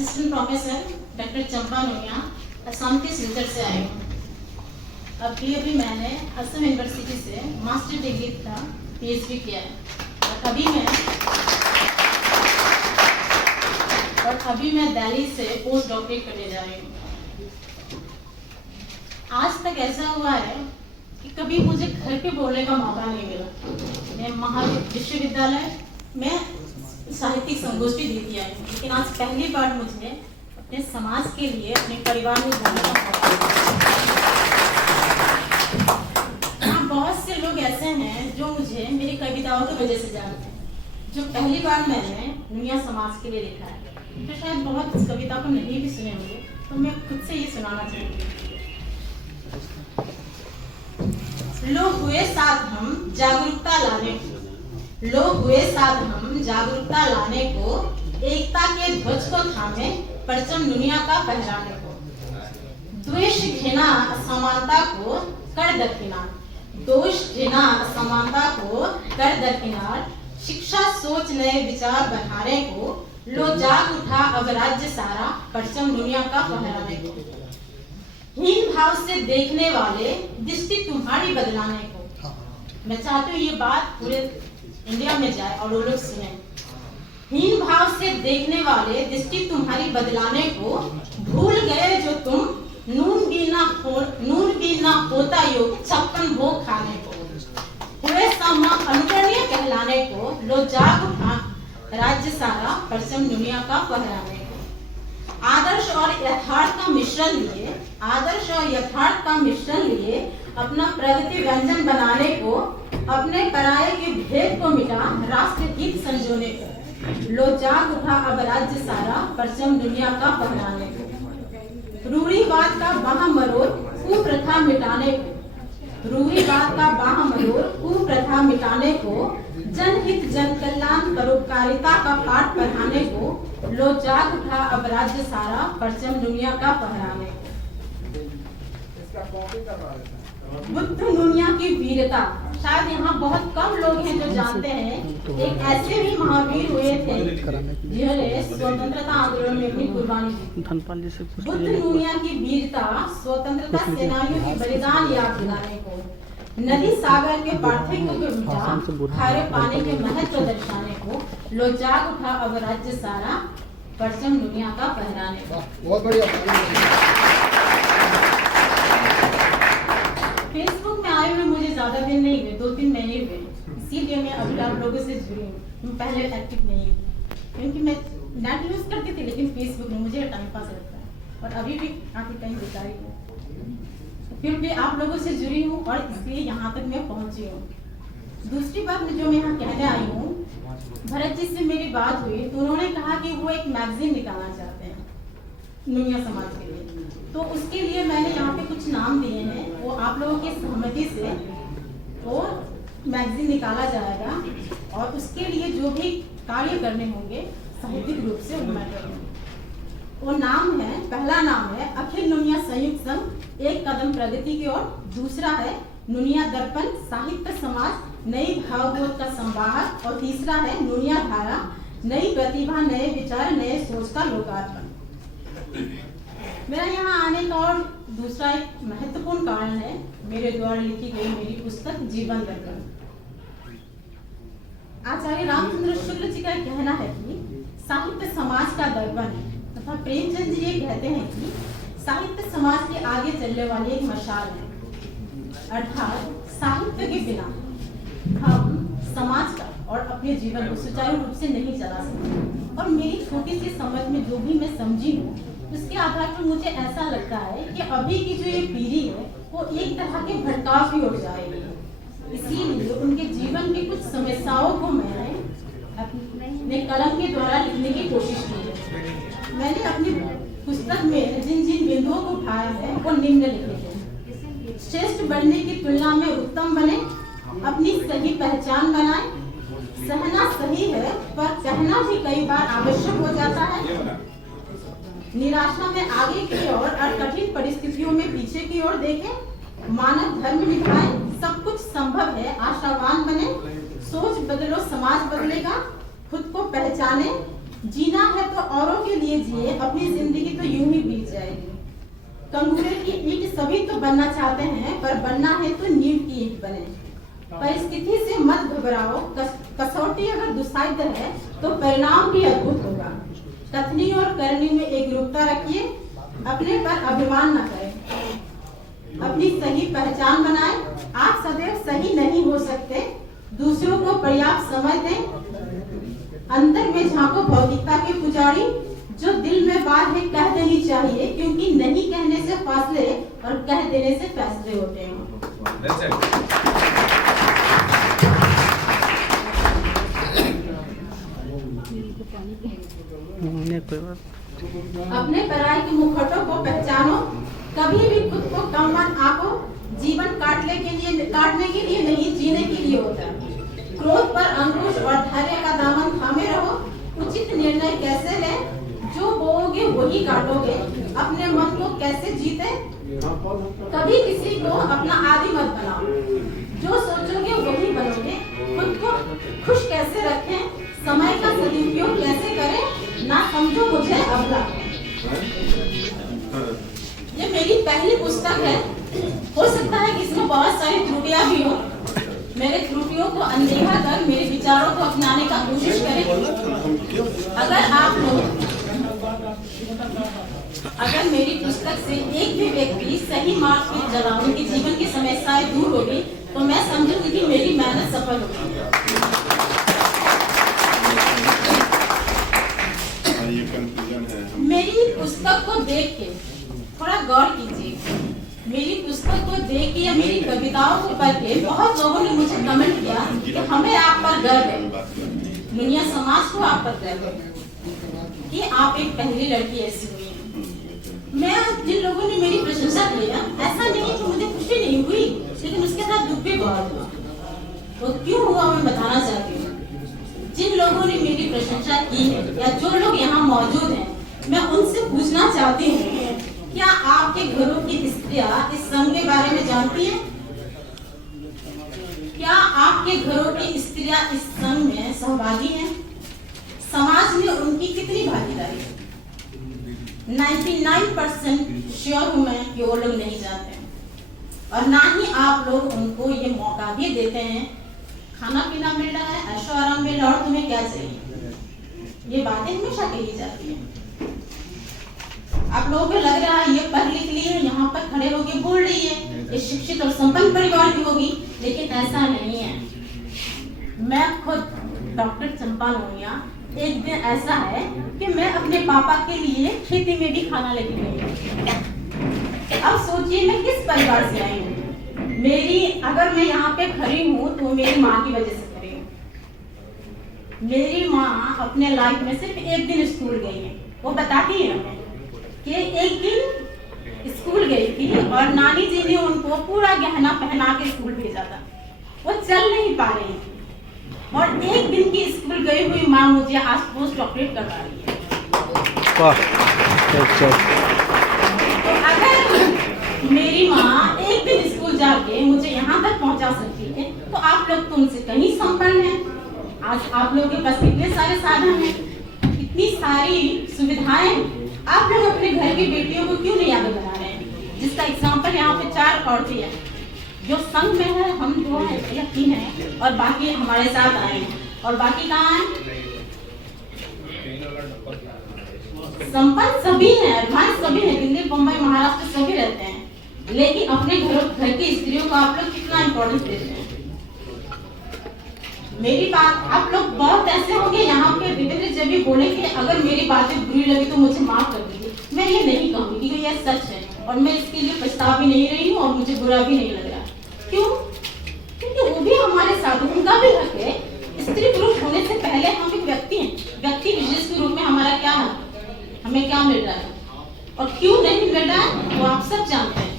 Assistant professor doctor चंपा नुनिया, असम के सिलचर से आई हूँ। अभी मैंने असम यूनिवर्सिटी से मास्टर डिग्री का PhD किया है और अभी मैं दिल्ली से पोस्ट डॉक्टरेट करने जा रही हूँ। आज तक ऐसा हुआ है कि कभी मुझे घर पे बोलने का मौका नहीं मिला। मैं विश्वविद्यालय में साहित्यिक संगोष्ठी देती आई हूँ, लेकिन आज पहली बार मुझे अपने समाज के लिए, अपने परिवार में बोलने का मौका मिला। यहाँ बहुत से लोग ऐसे हैं जो मुझे मेरी कविताओं की वजह से जानते हैं, जो पहली बार मैंने दुनिया समाज के लिए लिखा है। तो शायद बहुत इस कविता को नहीं भी सुने होंगे, तो मैं खुद से ये सुनाना चाहूँगी। लोग हुए साथ हम जागरूकता लाने को, लोग हुए साथ हम जागरूकता लाने को, एकता के ध्वज को थामे परचम दुनिया का फहराने को, द्वेष घृणा असमानता को कर दरकिनार, दोष घृणा असमानता को कर दरकिनार, शिक्षा सोच नए विचार बढ़ाने को, लो जाग उठा अब राज्य सारा परचम दुनिया का फहराने को, हीन भाव से देखने वाले दृष्टि तुम्हारी बदलाने को। मैं चाहती हूँ ये बात पूरे इंडिया में जाए और वो लोग सुने। हीन भाव से देखने वाले दृष्टि तुम्हारी बदलाने को, भूल गए जो तुम नून भी ना होता योग 56 भोग खाने को, हुए समा अनुकरणीय कहलाने को, लो जाग उठा राज्य सारा परचम दुनिया का फहराने को। आदर्श और यथार्थ का मिश्रण लिए, आदर्श और यथार्थ का मिश्रण लिए अपना प्रगति व्यंजन बनाने को, अपने पराये के भेद को मिटा राष्ट्र हित संजोने को, लो जाग उठा अब राज्य सारा परचम दुनिया का फहराने को। रूढ़िवाद का बाह मरोड़ कुप्रथा मिटाने को, रूढ़िवाद का बाह मरोड़ कुप्रथा मिटाने को, जनहित जन कल्याण परोपकारिता का पाठ पढ़ाने को, लो जाग उठा अब राज्य सारा परचम दुनिया का फहराने को। बुद्ध दुनिया की वीरता, शायद यहाँ बहुत कम लोग हैं जो जानते हैं। एक ऐसे भी महावीर हुए थे जिन्होंने स्वतंत्रता आंदोलन में अपनी कुर्बानी दी। बुद्ध दुनिया की वीरता, स्वतंत्रता सेनानियों की बलिदान याद दिलाने को, नदी सागर के पार्थक्य को मिटा खारे पानी के महत्व दर्शाने को, लो जाग उठा अब राज्य सारा परचम दुनिया का फहराने को। बहुत बढ़िया। फेसबुक में आए हुए मुझे ज्यादा दिन नहीं हुए, 2-3 महीने हुए, इसीलिए मैं अभी आप लोगों से जुड़ी हूँ। मैं पहले एक्टिव नहीं हूँ क्योंकि मैं नेट यूज करती थी, लेकिन फेसबुक में मुझे टाइम पास लगता है और अभी भी काफी टाइम बिता रही हूँ। फिर भी आप लोगों से जुड़ी हूँ और इसलिए यहाँ तक मैं पहुंची हूँ। दूसरी बात जो मैं यहाँ कहने आई हूँ, भरत जी से मेरी बात हुई तो उन्होंने कहा कि वो एक मैगजीन निकालना चाहते हैं दुनिया समाज के लिए। तो उसके लिए मैंने यहाँ पे कुछ नाम दिए हैं, वो आप लोगों की सहमति से वो मैगजीन निकाला जाएगा और उसके लिए जो भी कार्य करने होंगे साहित्यिक रूप से वो मैं करूँगी। वो नाम है, पहला नाम है अखिल नुनिया संयुक्त संघ एक कदम प्रगति की ओर, दूसरा है नुनिया दर्पण साहित्य समाज नई भावबोध का संवाहक, और तीसरा है नुनिया धारा नई प्रतिभा नए विचार नए सोच का लोकार्पण। मेरा यहाँ आने का और दूसरा एक महत्वपूर्ण कारण है मेरे द्वारा लिखी गई मेरी पुस्तक जीवन दर्पण। आचार्य रामचंद्र शुक्ल जी का कहना है कि साहित्य समाज का दर्पण है, तथा प्रेमचंद जी ये कहते हैं कि साहित्य समाज के आगे चलने वाली एक मशाल है। अर्थात साहित्य के बिना हम समाज का और अपने जीवन को सुचारू रूप से नहीं चला सकते। और मेरी छोटी सी समझ में जो भी मैं समझी हूँ उसके आधार पर मुझे ऐसा लगता है कि अभी की जो ये पीढ़ी है वो एक तरह के भटकाव की ओर जाएगी। इसीलिए उनके जीवन की कुछ समस्याओं को मैंने अपने कलम के द्वारा लिखने की कोशिश की है। मैंने अपनी पुस्तक में जिन जिन बिंदुओं को उठाया है वो निम्नलिखित है। श्रेष्ठ बनने की तुलना में उत्तम बने, अपनी सही पहचान बनाए, सहना सही है पर कहना भी कई बार आवश्यक हो जाता है, निराशा में आगे की ओर और कठिन परिस्थितियों में पीछे की ओर देखें, मानव धर्म निभाएं, सब कुछ संभव है, आशावान बने, सोच बदलो समाज बदलेगा, खुद को पहचाने, जीना है तो औरों के लिए जिए, अपनी जिंदगी तो यूं ही बीत जाएगी। कंगूरे की ईंट सभी तो बनना चाहते हैं, पर बनना है तो नींव की ईंट बने। परिस्थिति से मत घबराओ, कसौटी अगर दुस्साध्य है तो परिणाम भी अद्भुत होगा। कथनी और करनी में एकरूपता रखिए, अपने पर अभिमान न करें, अपनी सही पहचान बनाएं। आप सदैव सही नहीं हो सकते, दूसरों को पर्याप्त समय दें। अंतर में झांको भौतिकता के पुजारी, जो दिल में बात है कह देनी चाहिए, क्योंकि नहीं कहने से फासले और कह देने से फैसले होते हैं। अपने पराई के मुखौटों को पहचानो, कभी भी खुद को कम मत आंको। जीवन काटने के लिए नहीं, जीने के लिए होता है। क्रोध पर अंकुश और धैर्य का दामन थामे रहो। उचित निर्णय कैसे लें, जो बोओगे वही काटोगे। अपने मन को कैसे जीते, कभी किसी को अपना आदि मत बनाओ। जो सोचोगे वही बनोगे। खुद को खुश कैसे रखें, समय का सदुपयोग कैसे करें, ना समझो मुझे अबला। ये मेरी पहली पुस्तक है। हो सकता है कि इसमें बहुत सारी त्रुटियां भी हो। मेरे त्रुटियों को अनदेखा कर मेरे विचारों को अपनाने का कोशिश करें। अगर मेरी पुस्तक से एक भी व्यक्ति सही मार्ग पर चला, उनके जीवन की समस्याएं दूर होगी, तो मैं समझूंगी कि मेरी मेहनत सफल होगी। मेरी पुस्तक को देख के थोड़ा गौर कीजिए। मेरी पुस्तक को देख के या मेरी कविताओं को पढ़ के बहुत लोगों ने मुझे कमेंट किया कि हमें आप पर गर्व है, दुनिया समाज को आप पर गर्व है कि आप एक पहली लड़की ऐसी हुई है। मैं जिन लोगों ने मेरी प्रशंसा की है, ऐसा नहीं कि मुझे खुशी नहीं हुई, लेकिन उसके साथ दुख भी बहुत हुआ। वो क्यों हुआ मैं बताना चाहती हूँ। जिन लोगों ने मेरी प्रशंसा की है या जो लोग यहाँ मौजूद हैं, मैं उनसे पूछना चाहती हूँ, क्या आपके घरों की स्त्रियां इस संघ के बारे में जानती हैं? क्या आपके घरों की स्त्रियां इस संघ में सहभागी हैं? समाज में उनकी कितनी भागीदारी है? 99% श्योर हूं मैं कि वो लोग नहीं जानते हैं, और ना ही आप लोग उनको ये मौका भी देते हैं। खाना पीना मिल रहा है, ऐशो आराम मिल रहा है, और तुम्हें क्या चाहिए? ये बातें हमेशा कही जाती हैं। आप लोगों को लग रहा है ये पढ़ लिख ली है, यहाँ पर खड़े होके बोल रही है, ये शिक्षित और संपन्न परिवार की होगी, लेकिन ऐसा नहीं है। मैं खुद डॉक्टर चंपा लोहिया, एक दिन ऐसा है कि मैं अपने पापा के लिए खेती में भी खाना लेके गई। अब सोचिए मैं किस परिवार से आई हूँ। अगर मैं यहाँ पे खड़ी हूँ तो मेरी माँ की वजह से खड़ी हूँ। मेरी माँ अपने लाइफ में सिर्फ एक दिन स्कूल गई है। वो बताती है हमें कि एक दिन स्कूल गई थी और नानी जी ने उनको पूरा गहना पहना के स्कूल भेजा था। वो चल नहीं पा रही थी, और एक दिन की स्कूल गई हुई माँ मुझे आज पोस्ट डॉक्टरेट करवा रही है। तो अगर मेरी माँ एक दिन स्कूल जाके मुझे यहाँ तक पहुँचा सकती है, तो आप लोग तो उनसे कहीं संपन्न हैं। आज आप लोगों के पास कितने सारे साधन हैं, इतनी सारी सुविधाएं। आप लोग अपने घर की बेटियों को क्यों नहीं आगे बढ़ा रहे हैं? जिसका एग्जाम्पल यहाँ पे 4 औरतें हैं जो संघ में है, हम 2 या 3 हैं, और बाकी हमारे साथ आए हैं। और बाकी कहाँ हैं? संपन्न सभी हैं, एडवांस सभी हैं, दिल्ली, मुंबई, महाराष्ट्र सभी रहते हैं, लेकिन अपने घर की स्त्रियों को आप लोग कितना इम्पोर्टेंस देते हैं? मेरी बात आप लोग बहुत ऐसे होंगे यहाँ पे विभिन्न जब भी बोलेंगे, अगर मेरी बातें बुरी लगी तो मुझे माफ कर दीजिए। मैं ये नहीं कहूँगी कि ये सच है, और मैं इसके लिए पछता भी नहीं रही हूँ और मुझे बुरा भी नहीं लग रहा। क्यों? क्योंकि वो भी हमारे साथ, उनका भी हक है। स्त्री पुरुष होने से पहले हम एक व्यक्ति हैं। व्यक्ति विशेष के रूप में हमारा क्या है, हमें क्या मिल रहा है और क्यों नहीं मिल रहा है, वो आप सब जानते हैं।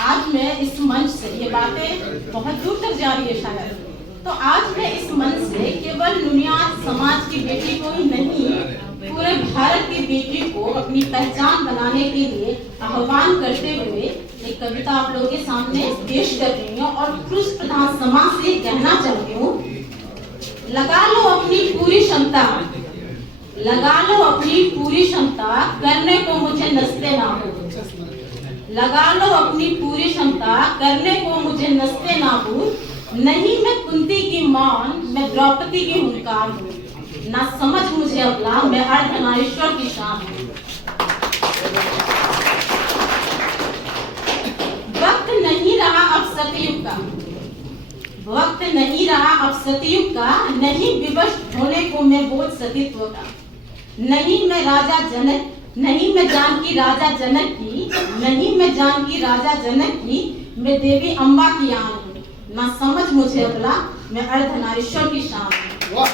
आज मैं इस मंच से, ये बातें बहुत दूर तक जा रही है शायद, तो आज मैं इस मंच से केवल दुनिया समाज की बेटी को ही नहीं, पूरे भारत की बेटी को अपनी पहचान बनाने के लिए आह्वान करते हुए एक कविता आप लोगों के सामने पेश कर रही हूँ। और पुरुष प्रधान समाज से कहना चाहती हूँ लगा लो अपनी पूरी क्षमता, लगा लो अपनी पूरी क्षमता, करने को मुझे नस्ते ना हो। लगा लो अपनी पूरी क्षमता, करने को मुझे नस्ते ना हो। नहीं मैं कुंती की मान, मैं द्रौपदी की हुंकार हूँ। ना समझ मुझे अबला, मैं अर्धनारीश्वर की शान हूँ। वक्त नहीं रहा अब सतयुग का, वक्त नहीं रहा अब सतयुग का। नहीं विवश होने को मैं बोझ सतीत्व का। नहीं मैं राजा जनक, नहीं मैं जानकी राजा जनक की, नहीं मैं जानकी राजा जनक की, मैं देवी अम्बा की आन हूँ। ना समझ मुझे अबला, मैं अर्धनारीश्वर की शान हूँ।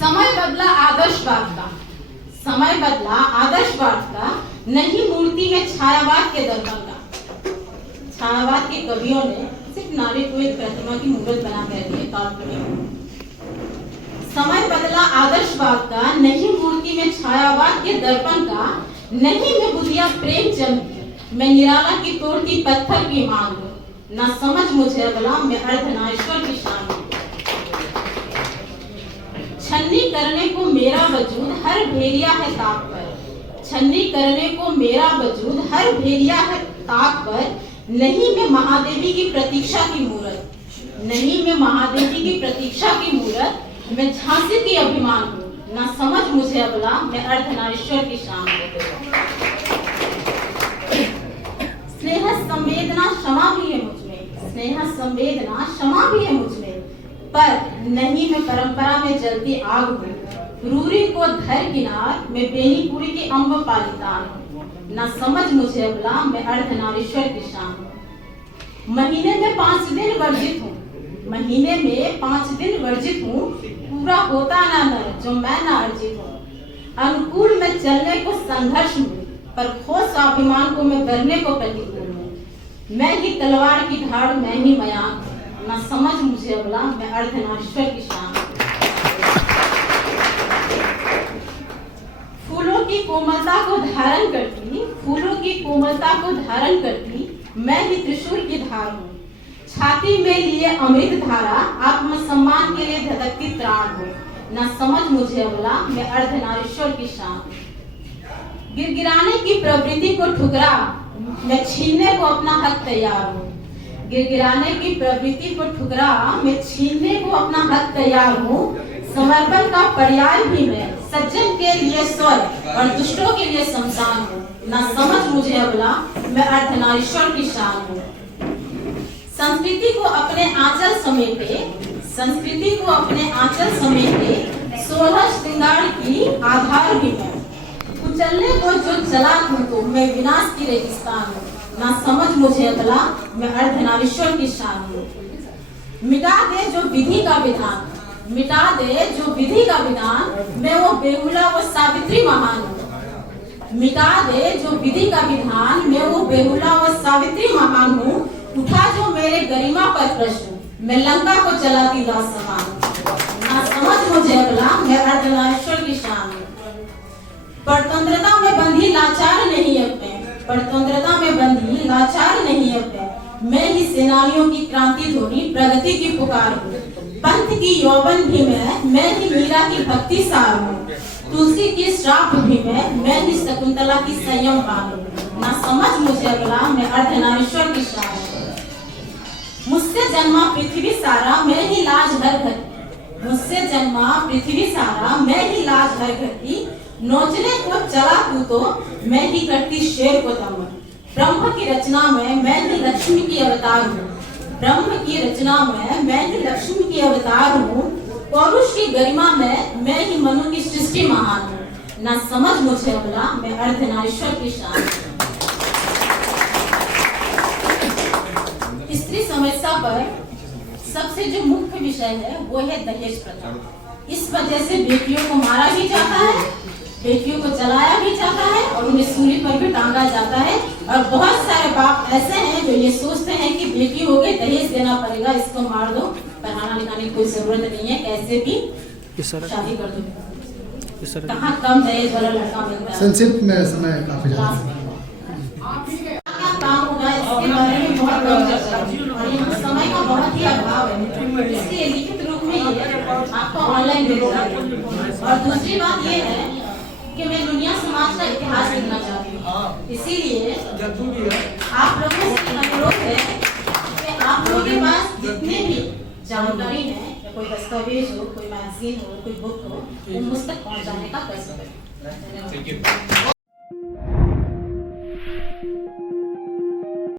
समय बदला आदर्शवाद का, समय बदला आदर्शवाद का। नहीं मूर्ति में छायावाद के दर्पण का। छायावाद के कवियों ने सिर्फ नारी को एक प्रतिमा की मूर्त बना कर दिया काल्पनिक। समय बदला आदर्शवाद का, नहीं मूर्ति में छायावाद के दर्पण का। नहीं मैं बुधिया प्रेमचंद की, मैं निराला की तोड़ती पत्थर की मांग हूँ। ना समझ मुझे अबला, मैं अर्धनारीश्वर की शान हूँ। छन्नी करने को मेरा वजूद हर भेड़िया है ताक पर। छन्नी करने को मेरा वजूद हर भेड़िया है ताक पर। नहीं मैं महादेवी की प्रतीक्षा की मूरत, नहीं मैं महादेवी की प्रतीक्षा की मूरत। मैं झांसी की अभिमान हूँ। ना समझ मुझे अबला, मैं अर्धनारीश्वर की शान हूँ। स्नेह संवेदना क्षमा भी है मुझमें, स्नेह संवेदना क्षमा भी है मुझमें। पर नहीं मैं परंपरा में जलती आग हूँ। रूरी को धर किनार, मैं बेनीपुरी की अम्ब पालितान हूँ। ना समझ मुझे अबला, मैं अर्धनारीश्वर की शान हूँ। महीने में 5 दिन वर्जित हूँ, महीने में 5 दिन वर्जित हूँ। पूरा होता ना नर जो मैं ना अर्जित हूँ। अनुकूल में चलने को संघर्ष हूँ, पर खो स्वाभिमान को मैं करने को प्रतिकूल हूँ। मैं ही तलवार की धाड़, मैं ही मयांक हूँ। ना समझ मुझे अबला, मैं अर्धनारीश्वर की शान हूँ। फूलों की कोमलता को धारण करती, फूलों की कोमलता को धारण करती, मैं ही त्रिशूल की धार हूँ। छाती में लिए अमृत धारा, आत्मसम्मान के लिए धधकती त्राण हूँ। ना समझ मुझे अबला, मैं अर्धनारीश्वर की शान। गिरगिराने की प्रवृत्ति को ठुकरा, मैं छीनने को अपना हक तैयार हूँ। गिरगिराने की प्रवृत्ति को ठुकरा, मैं छीनने को अपना हक तैयार हूँ। समर्पण का पर्याय भी मैं, सज्जन के लिए स्वर्ग और दुष्टों के लिए शमशान हूँ। ना समझ मुझे अबला, मैं अर्धनारीश्वर की शान हूँ। संस्कृति को अपने आंचल समेटे, संस्कृति को अपने आंचल समेटे, 16 श्रृंगार की आधार भी मैं। कुचलने को जो चला तो मैं विनाश की रेगिस्तान हूँ। ना समझ मुझे अबला, मैं अर्धनारीश्वर की शान हूँ। मिटा दे जो विधि का विधान, मिटा दे जो विधि का विधान, मैं वो बेहुला वो सावित्री महान हूँ। मिटा दे जो विधि का विधान, मैं वो बेहुला वो सावित्री महान हूँ। उठा जो मेरे गरिमा पर प्रश्न, मैं लंका को चलाती दास समान। ना समझ मुझे अबला, मैं अर्धनारीश्वर की शान हूँ। परतंत्रता में बंधी लाचार नहीं अब मैं, परतंत्रता में बंधी लाचार नहीं अब मैं ही सेनानियों की क्रांति ध्वनि, प्रगति की पुकार हूँ। पंथ की यौवन भी मैं ही मीरा की भक्ति सार हूँ। तुलसी की श्राप भी मैं ही शकुंतला की संयम बान हूँ। ना समझ मुझे अबला, मैं अर्धनारीश्वर की शान हूँ। मुझसे जन्मा पृथ्वी सारा, मैं ही लाज हर घर, मुझसे जन्मा पृथ्वी सारा, मैं ही लाज हर घर की। नोचने को चला तू तो मैं ही करती शेर को दमन। ब्रह्म की रचना में मैं ही लक्ष्मी की अवतार हूँ, ब्रह्म की रचना में मैं ही लक्ष्मी की अवतार हूँ। पौरुष की गरिमा में मैं ही मनु की सृष्टि महान हूँ। ना समझ मुझे अबला, मैं अर्धनारीश्वर की शान। स्त्री समस्या पर सबसे जो मुख्य विषय है वो है दहेज प्रथा। इस वजह से बेटियों को मारा भी जाता है, बेटियों को जलाया भी जाता है और उन्हें सूली पर भी टांगा जाता है। और बहुत सारे बाप ऐसे हैं जो ये सोचते हैं कि बेटी हो गई दहेज देना पड़ेगा, इसको मार दो, पढ़ाना लिखाने की कोई जरूरत नहीं है, कैसे भी शादी कर दो। कहाँ कम दहेज वाला लड़का मिलता है। संक्षिप्त में समय काफी क्या काम होगा इसके बारे में बहुत कम चर्चा, और समय का बहुत ही अभाव है, इसलिए लिखित रूप में ये आपको ऑनलाइन भेज दूंगी। और दूसरी बात ये है कि मैं दुनिया समाज का इतिहास लिखना चाहती हूँ, इसीलिए आप लोगों से अनुरोध है कि आप लोगों के पास जितने भी जानकारी है, या कोई दस्तावेज हो, कोई मैगजीन हो, कोई बुक हो, वो मुझ तक पहुँचाने का प्रयास करें। धन्यवाद।